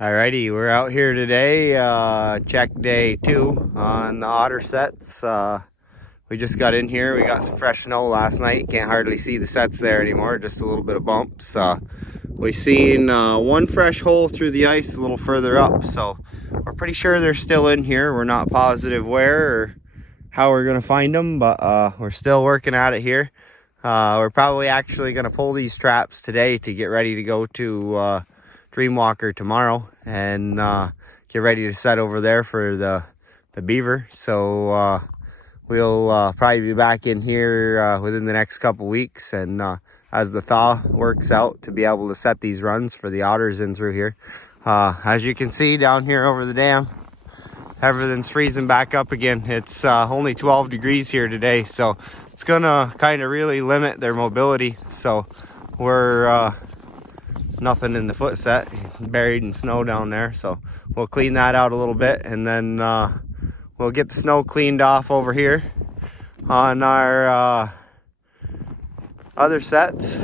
Alrighty, we're out here today, check day 2 on the Otter sets. We just got in here, we got some fresh snow last night. Can't hardly see the sets there anymore, just a little bit of bumps. We seen one fresh hole through the ice a little further up, so we're pretty sure they're still in here. We're not positive where or how we're gonna find them, but we're still working at it here. We're probably actually gonna pull these traps today to get ready to go to Dreamwalker tomorrow and get ready to set over there for the beaver. So we'll probably be back in here within the next couple weeks, and as the thaw works out, to be able to set these runs for the otters in through here. As you can see down here over the dam, everything's freezing back up again. It's only 12 degrees here today, so it's gonna kind of really limit their mobility. So we're nothing in the foot set, buried in snow down there, so we'll clean that out a little bit, and then we'll get the snow cleaned off over here on our other sets,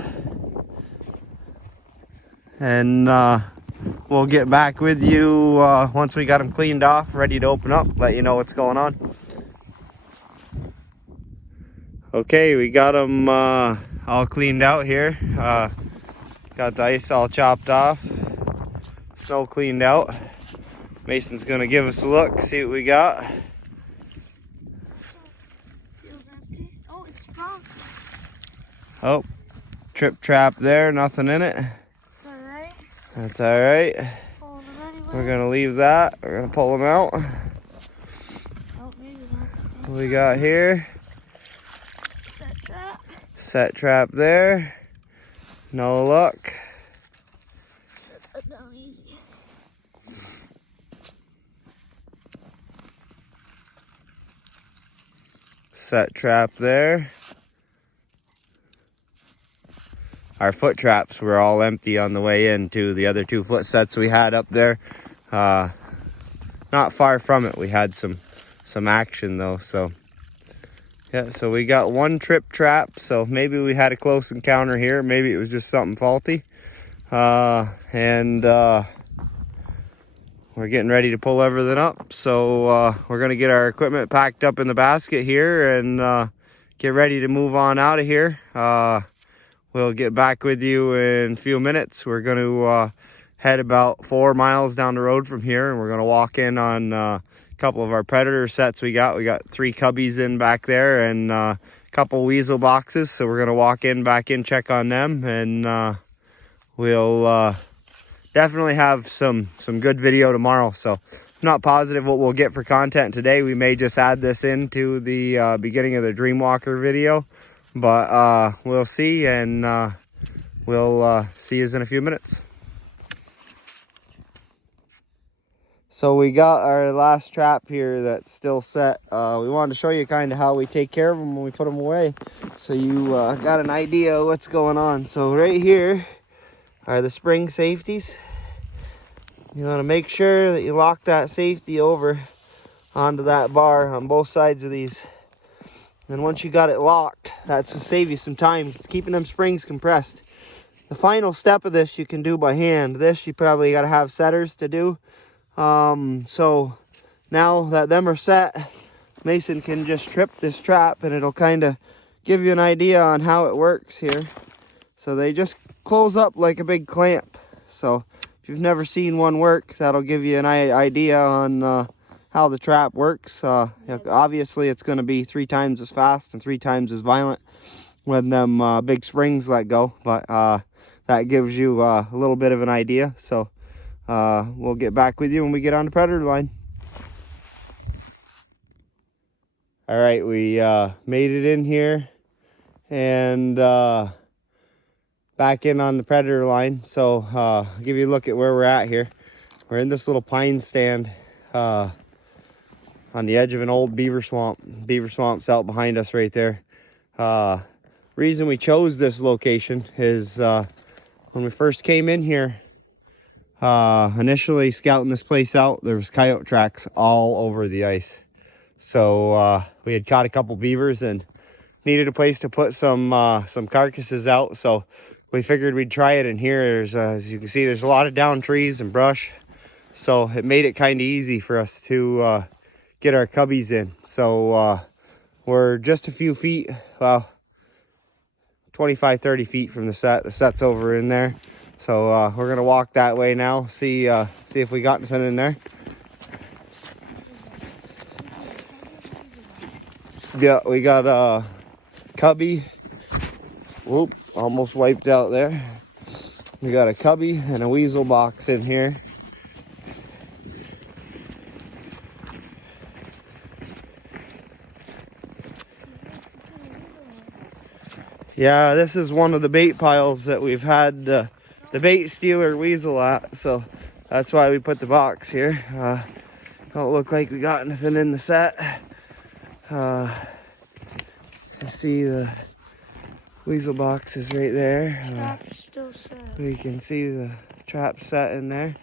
and we'll get back with you once we got them cleaned off, ready to open up, let you know what's going on. Okay, we got them all cleaned out here. Got the ice all chopped off, snow cleaned out. Mason's gonna give us a look, see what we got. Feels empty. Oh, it's sprung. Oh, trip trap there, nothing in it. It's alright. That's alright. Pull them anyway. We're gonna leave that. We're gonna pull them out. Oh, maybe not. What we got here? Set trap. Set trap there. No luck. Set that down easy. Set trap there. Our foot traps were all empty on the way in to the other 2 foot sets we had up there. Not far from it, we had some action though. So yeah, so we got 1 trip trap. So maybe we had a close encounter here. Maybe it was just something faulty. And we're getting ready to pull everything up. So we're gonna get our equipment packed up in the basket here and get ready to move on out of here. We'll get back with you in a few minutes. We're going to head about 4 miles down the road from here, and we're going to walk in on a couple of our predator sets we got. We got 3 cubbies in back there and a couple weasel boxes. So we're going to walk in, back in, check on them, and we'll definitely have some good video tomorrow. So I'm not positive what we'll get for content today. We may just add this into the beginning of the Dreamwalker video. But we'll see, and we'll see you in a few minutes. So we got our last trap here that's still set. We wanted to show you kind of how we take care of them when we put them away, so you got an idea of what's going on. So right here are the spring safeties. You want to make sure that you lock that safety over onto that bar on both sides of these. And once you got it locked, that's to save you some time. It's keeping them springs compressed. The final step of this you can do by hand. This you probably got to have setters to do. So now that them are set, Mason can just trip this trap and it'll kind of give you an idea on how it works here. So they just close up like a big clamp. So if you've never seen one work, that'll give you an idea on how the trap works. Obviously it's going to be 3 times as fast and 3 times as violent when them big springs let go, but that gives you a little bit of an idea. So we'll get back with you when we get on the predator line. All right, we made it in here and back in on the predator line. So I'll give you a look at where we're at here. We're in this little pine stand on the edge of an old beaver swamp. Beaver swamp's out behind us right there. Reason we chose this location is when we first came in here, initially scouting this place out, there was coyote tracks all over the ice. So we had caught a couple beavers and needed a place to put some carcasses out. So we figured we'd try it in here. There's, as you can see, there's a lot of down trees and brush. So it made it kind of easy for us to get our cubbies in. So we're just a few feet, well, 25, 30 feet from the set. The set's over in there. So we're gonna walk that way now, see if we got anything in there. Yeah, we got a cubby. Whoop, almost wiped out there. We got a cubby and a weasel box in here. Yeah, this is one of the bait piles that we've had the bait stealer weasel at, so that's why we put the box here. Don't look like we got anything in the set. You see the weasel box is right there. Trap's still set. We can see the trap set in there.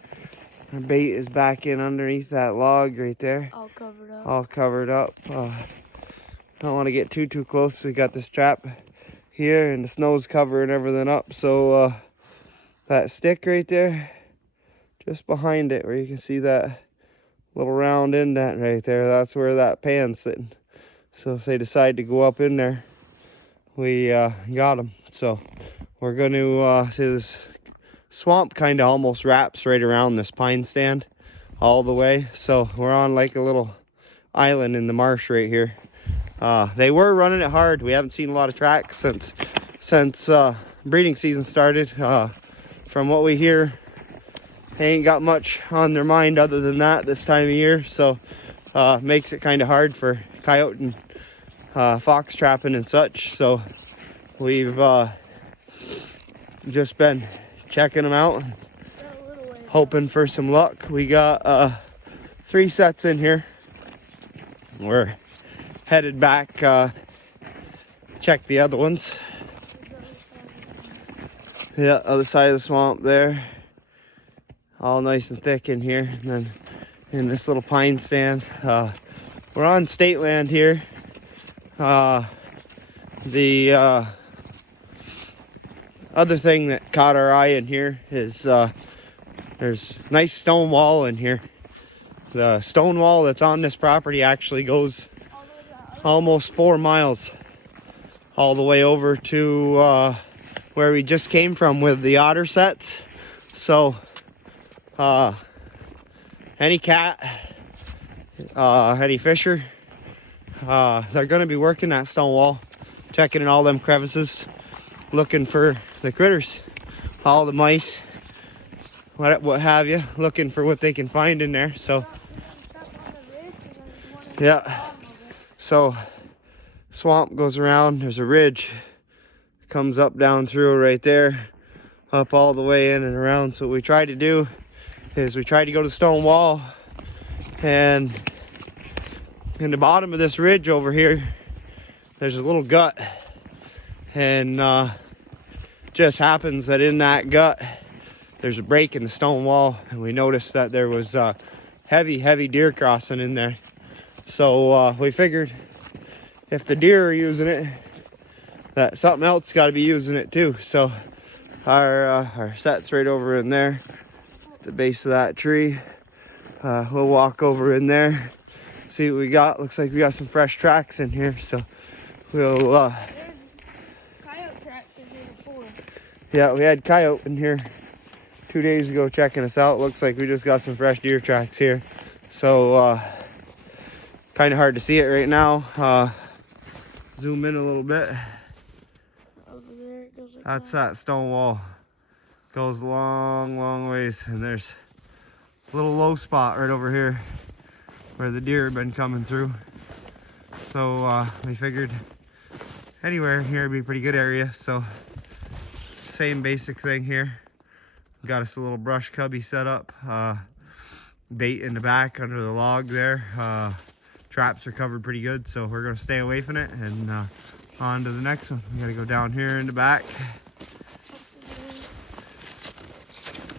Our bait is back in underneath that log right there. All covered up. All covered up. Don't want to get too close. We got this trap here and the snow's covering everything up. So that stick right there, just behind it where you can see that little round indent right there, that's where that pan's sitting. So if they decide to go up in there, we got them. So we're going to see this swamp kind of almost wraps right around this pine stand all the way. So we're on like a little island in the marsh right here. They were running it hard. We haven't seen a lot of tracks since breeding season started. From what we hear, they ain't got much on their mind other than that this time of year. So makes it kind of hard for coyote and fox trapping and such. So we've just been checking them out, hoping for some luck. We got 3 sets in here. We're headed back, check the other ones. Yeah, other side of the swamp there. All nice and thick in here. And then in this little pine stand. We're on state land here. The other thing that caught our eye in here is there's nice stone wall in here. The stone wall that's on this property actually goes almost 4 miles all the way over to where we just came from with the otter sets. So any cat, any fisher, they're going to be working that stone wall, checking in all them crevices, looking for the critters, all the mice, what have you, looking for what they can find in there. So yeah, so swamp goes around, there's a ridge, comes up down through right there, up all the way in and around. So what we try to do is we try to go to the stone wall, and in the bottom of this ridge over here there's a little gut, and just happens that in that gut there's a break in the stone wall, and we noticed that there was heavy deer crossing in there. So we figured if the deer are using it, that something else got to be using it too. So our set's right over in there at the base of that tree. We'll walk over in there, see what we got. Looks like we got some fresh tracks in here, so we'll There's coyote tracks in here before. yeah, we had coyote in here 2 days ago checking us out. Looks like we just got some fresh deer tracks here. So kind of hard to see it right now. Zoom in a little bit. Over there it goes. That's that stone wall. Goes long ways, and there's a little low spot right over here where the deer have been coming through. So we figured anywhere here would be a pretty good area. So same basic thing here. Got us a little brush cubby set up. Bait in the back under the log there. Traps are covered pretty good, so we're gonna stay away from it and on to the next one. We gotta go down here in the back.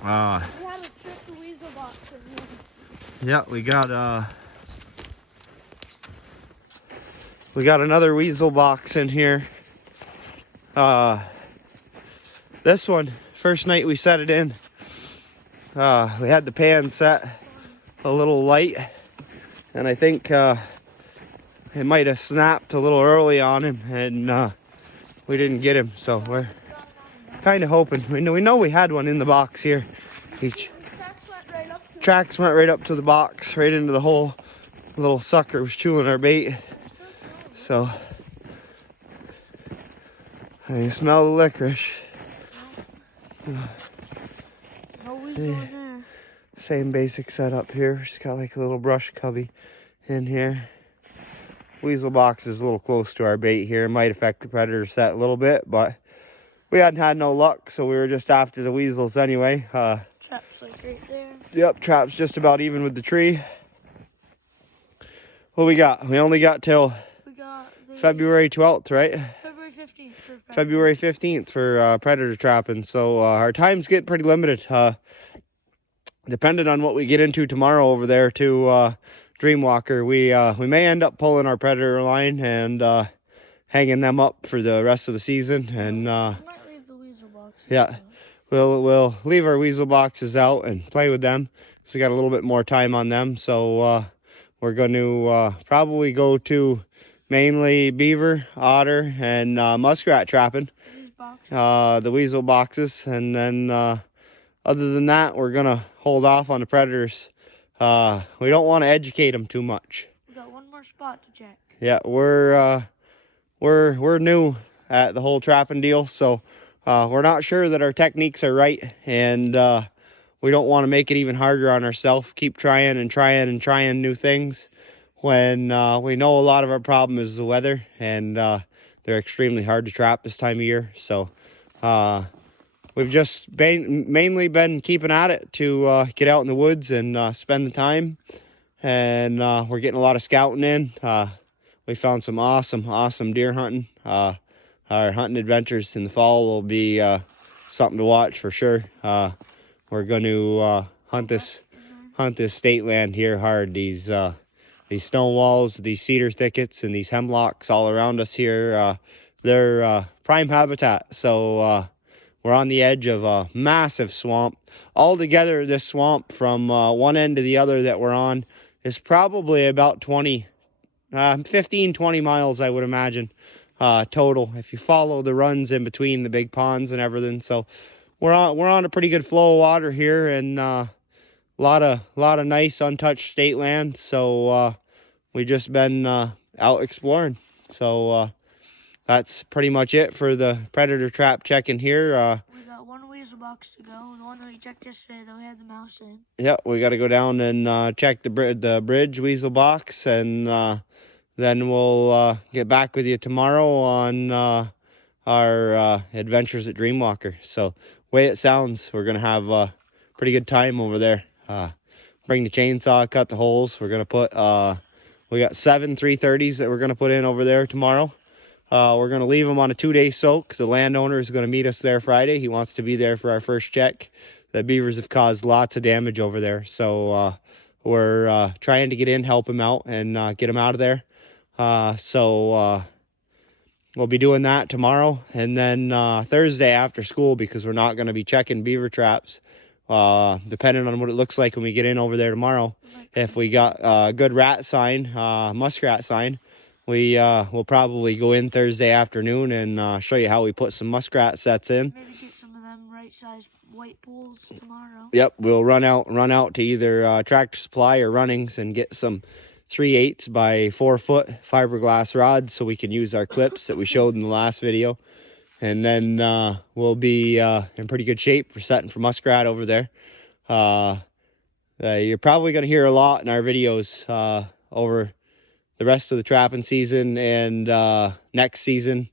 We had a trick to weasel box in here. Yeah, we got another weasel box in here. This one, first night we set it in, we had the pan set a little light, and I think it might have snapped a little early on him, and we didn't get him. So we're kind of hoping. We know we had one in the box here. Tracks went right up to the box, right into the hole. The little sucker was chewing our bait. So I smell the licorice. No weasel in there. Same basic setup here. Just got like a little brush cubby in here. Weasel box is a little close to our bait here. Might affect the predator set a little bit, but we hadn't had no luck, so we were just after the weasels anyway. Trap's like right there. Yep, trap's just about even with the tree. What we got? We only got till February 12th, right? February 15th for predator. February 15th for predator trapping. So our time's getting pretty limited. Depending on what we get into tomorrow over there to Dreamwalker, we may end up pulling our predator line and hanging them up for the rest of the season. And we might leave the weasel box. yeah, we'll leave our weasel boxes out and play with them. So we got a little bit more time on them. So we're going to probably go to mainly beaver, otter, and muskrat trapping. The weasel boxes, and then other than that, we're gonna hold off on the predators. We don't want to educate them too much. We got one more spot to check. Yeah, we're new at the whole trapping deal, so we're not sure that our techniques are right, and we don't want to make it even harder on ourselves. Keep trying and trying and trying new things when we know a lot of our problem is the weather, and they're extremely hard to trap this time of year. So we've just mainly been keeping at it to get out in the woods and spend the time, and we're getting a lot of scouting in. We found some awesome deer hunting. Our hunting adventures in the fall will be something to watch for sure. We're going to hunt this state land here hard. These stone walls, these cedar thickets, and these hemlocks all around us here, they're prime habitat. So we're on the edge of a massive swamp. Altogether, this swamp from one end to the other that we're on is probably about 15, 20 miles, I would imagine, total, if you follow the runs in between the big ponds and everything. So we're on a pretty good flow of water here, and a lot of nice untouched state land. So we just been out exploring. So that's pretty much it for the predator trap check-in here. We got one weasel box to go. The one that we checked yesterday, though, we had the mouse in. Yeah, we got to go down and check the bridge weasel box, and then we'll get back with you tomorrow on our adventures at Dreamwalker. So way it sounds, we're gonna have a pretty good time over there. Bring the chainsaw, cut the holes. We're gonna put we got 7 330s that we're gonna put in over there tomorrow. We're gonna leave them on a 2-day soak. The landowner is gonna meet us there Friday. He wants to be there for our first check. The beavers have caused lots of damage over there, so we're trying to get in, help him out, and get him out of there. So we'll be doing that tomorrow, and then Thursday after school, because we're not going to be checking beaver traps, depending on what it looks like when we get in over there tomorrow. If we got a good rat sign, muskrat sign, we'll probably go in Thursday afternoon and show you how we put some muskrat sets in. Maybe get some of them right-sized white poles tomorrow. Yep, we'll run out to either Tractor Supply or Runnings and get some 3/8 by 4 foot fiberglass rods so we can use our clips that we showed in the last video. And then we'll be in pretty good shape for setting for muskrat over there. You're probably going to hear a lot in our videos over the rest of the trapping season and next season,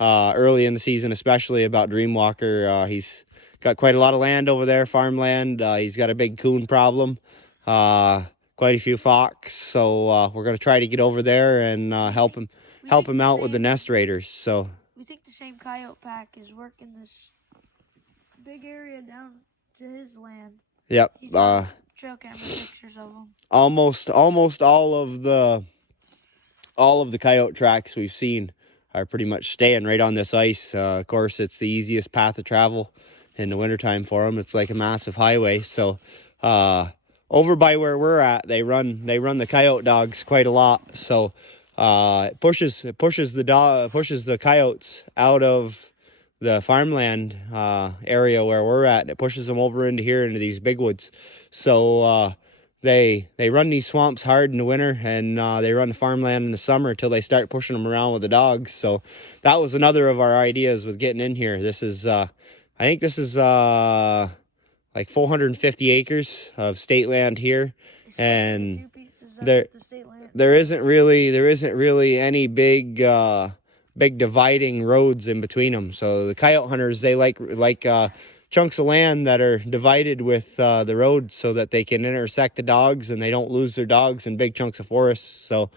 early in the season, especially about Dreamwalker. He's got quite a lot of land over there, farmland. He's got a big coon problem. Quite a few fox, so we're gonna try to get over there and help him out with the nest raiders. So we think the same coyote pack is working this big area down to his land. Yep. Trail camera pictures of them. Almost all of the coyote tracks we've seen are pretty much staying right on this ice. Of course, it's the easiest path to travel in the wintertime for them. It's like a massive highway, so over by where we're at, they run the coyote dogs quite a lot. So it pushes the coyotes out of the farmland area where we're at, and it pushes them over into here into these big woods. So they run these swamps hard in the winter, and they run the farmland in the summer until they start pushing them around with the dogs. So that was another of our ideas with getting in here. This is I think this is like 450 acres of state land here, and there isn't really any big dividing roads in between them. So the coyote hunters, they like chunks of land that are divided with the road so that they can intersect the dogs and they don't lose their dogs in big chunks of forest. So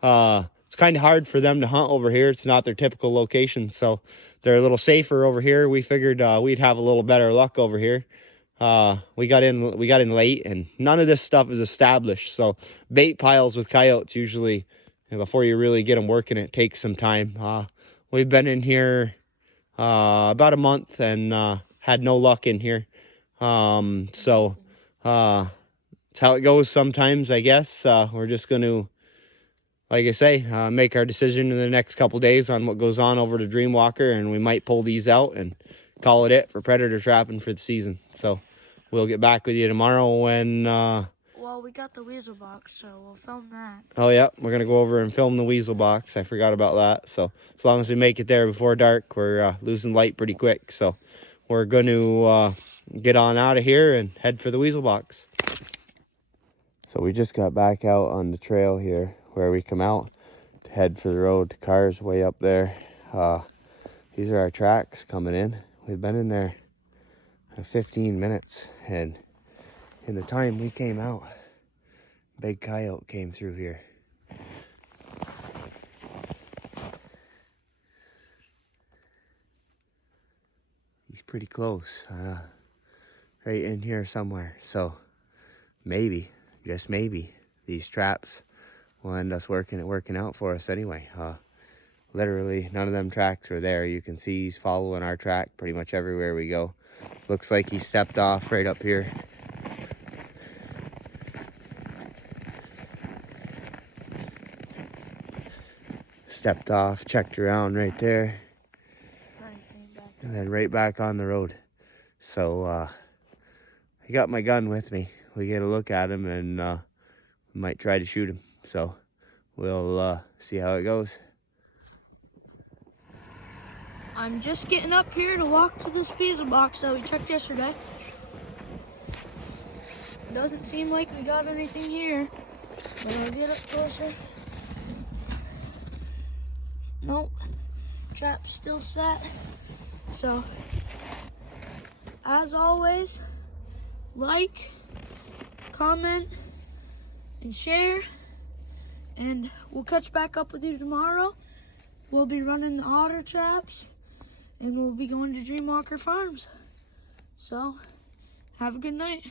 it's kind of hard for them to hunt over here. It's not their typical location, so they're a little safer over here. We figured we'd have a little better luck over here. We got in late, and none of this stuff is established. So bait piles with coyotes usually, before you really get them working, it takes some time. We've been in here about a month and had no luck in here. So it's how it goes sometimes, I guess. We're just going to, like I say, make our decision in the next couple days on what goes on over to Dreamwalker, and we might pull these out and call it for predator trapping for the season. So we'll get back with you tomorrow when... well, we got the weasel box, so we'll film that. Oh, yeah, we're going to go over and film the weasel box. I forgot about that. So as long as we make it there before dark, we're losing light pretty quick. So we're going to get on out of here and head for the weasel box. So we just got back out on the trail here where we come out to head for the road. The car's way up there. These are our tracks coming in. We've been in there 15 minutes, and in the time we came out, big coyote came through here. He's pretty close, right in here somewhere. So maybe, just maybe, these traps will end us working out for us anyway. Literally none of them tracks were there. You can see he's following our track pretty much everywhere we go. Looks like he stepped off right up here. Stepped off, checked around right there, and then right back on the road. So I got my gun with me. We get a look at him, and we might try to shoot him. So we'll see how it goes. I'm just getting up here to walk to this weasel box that we checked yesterday. It doesn't seem like we got anything here, but I'll get up closer. Nope, trap's still set. So, as always, like, comment, and share, and we'll catch back up with you tomorrow. We'll be running the otter traps, and we'll be going to Dreamwalker Farms. So, have a good night.